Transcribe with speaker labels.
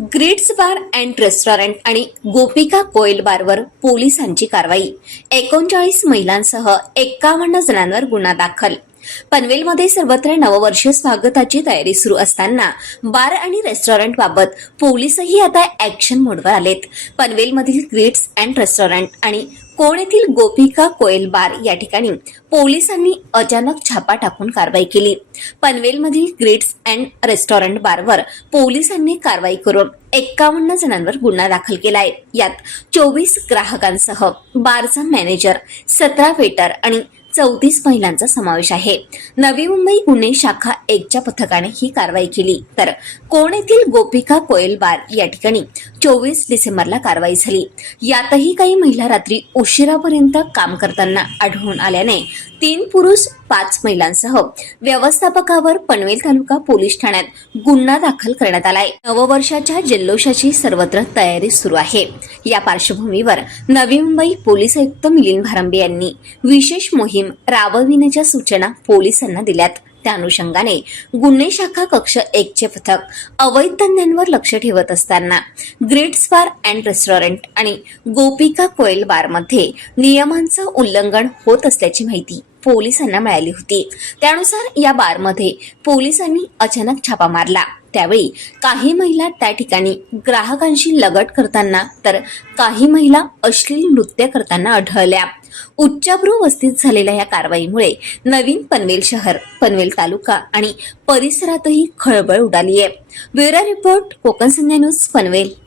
Speaker 1: Grids bar and restaurant आणि गोपिका कोयल बारवर पोलिसांची कारवाई. एकोणचाळीस महिलांसह एक्कावन्न जणांवर गुन्हा दाखल. पनवेलमध्ये सर्वत्र नववर्ष स्वागताची तयारी सुरू असताना बार आणि रेस्टॉरंट बाबत पोलीसही आता ऍक्शन मोडवर आलेत. पनवेलमधील ग्रिड्स अँड रेस्टॉरंट आणि कोण येथील गोपिका कोयल बार या ठिकाणी? पोलिसांनी अचानक छापा टाकून कारवाई केली. पनवेलमधील ग्रिड्स अँड रेस्टॉरंट बारवर पोलिसांनी कारवाई करून एक्कावन्न जणांवर गुन्हा दाखल केलाय. यात चोवीस ग्राहकांसह बारचा मॅनेजर सतरा वेटर आणि चौतीस महिलांचा समावेश आहे. नवी मुंबई गुन्हे शाखा एकच्या पथकाने ही कारवाई केली. तर कोण येथील गोपिका कोयल बार या ठिकाणी चोवीस डिसेंबरला कारवाई झाली. यातही काही महिला रात्री उशिरापर्यंत काम करताना आढळून आल्याने तीन पुरुष पाच महिलांसह व्यवस्थापकावर पनवेल तालुका पोलीस ठाण्यात गुन्हा दाखल करण्यात आलाय. नववर्षाच्या जल्लोषाची सर्वत्र तयारी सुरू आहे. या पार्श्वभूमीवर नवी मुंबई पोलीस आयुक्त मिलिंद भारंबे यांनी विशेष मोहीम राबविण्याच्या सूचना पोलिसांना दिल्यात. त्या अनुषंगाने गुन्हे शाखा कक्ष एकचे पथक अवैध धंद्यांवर लक्ष ठेवत असताना ग्रेट्स बार अँड रेस्टॉरंट आणि गोपिका कोयल बारमध्ये नियमांचं उल्लंघन होत असल्याची माहिती पोलिसांना मिळाली होती. त्यानुसार या बारमध्ये पोलिसांनी अचानक छापा मारला. त्यावेळी काही महिला त्या ठिकाणी ग्राहकांशी लगट करताना तर काही महिला अश्लील नृत्य करताना आढळल्या. उच्चाभ्रू वस्तीत झालेल्या या कारवाईमुळे नवीन पनवेल शहर पनवेल तालुका आणि परिसरातही खळबळ उडाली आहे bureau report Konkan Sandhya news Panvel.